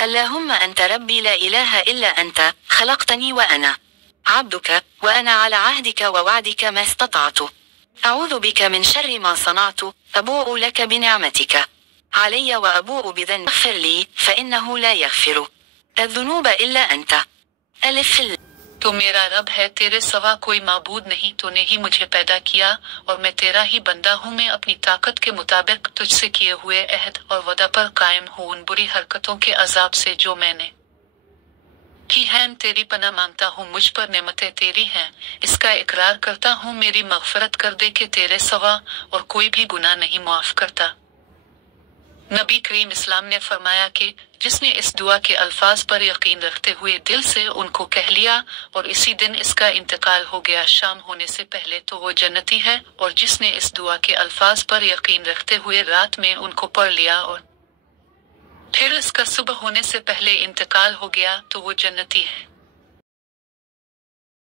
اللهم أنت ربي لا إله إلا أنت، خلقتني وأنا عبدك، وأنا على عهدك ووعدك ما استطعت. أعوذ بك من شر ما صنعت، أبوء لك بنعمتك علي وأبوء بذنبي، اغفر لي فإنه لا يغفر الذنوب إلا أنت। ألف तो मेरा रब है, तेरे सिवा कोई माबूद नहीं, तूने ही मुझे पैदा किया और मैं तेरा ही बंदा हूँ। मैं अपनी ताकत के मुताबिक तुझसे किए हुए अहद और वदा पर कायम हूँ उन बुरी हरकतों के अजाब से जो मैंने की हैं। तेरी पनाह मांगता हूँ, मुझ पर नेमतें तेरी हैं, इसका इकरार करता हूँ। मेरी मग़फ़िरत कर दे कि तेरे सिवा और कोई भी गुनाह नहीं माफ़ करता। नबी करीम इस्लाम ने फरमाया कि जिसने इस दुआ के अल्फाज पर यकीन रखते हुए दिल से उनको कह लिया और इसी दिन इसका इंतकाल हो गया शाम होने से पहले, तो वो जन्नती है, और जिसने इस दुआ के अल्फाज पर यकीन रखते हुए रात में उनको पढ़ लिया और फिर इसका सुबह होने से पहले इंतकाल हो गया, तो वो जन्नती है।